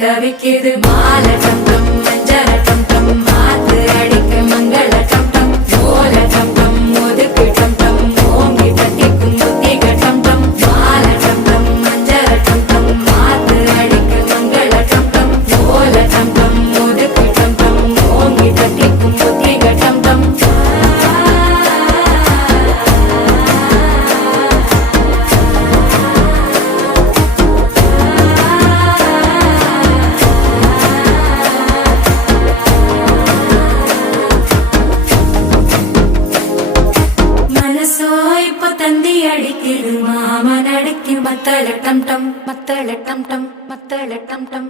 தவிக்குது மால டம் டம் மஞ்சள டம் டம் மாத்து அடிக்க மங்கள டம் டம் ஓல டம் டம் ஒதுக்கு டம் டம் ஓங்கி தட்டிக்கும் புத்திக டம் டம் மால டம் டம் மஞ்சள டம் டம் மாத்து அடிக்க மங்கள டம் டம் ஓல டம் டம் ஒதுக்கு டம் டம் ஓங்கி தட்டிக்கும் புத்திக டம் டம் தந்தி அடிக்குது மாமன் அடிக்கு மத்தள டம் டம் மத்தள டம் டம் மத்தள டம் டம்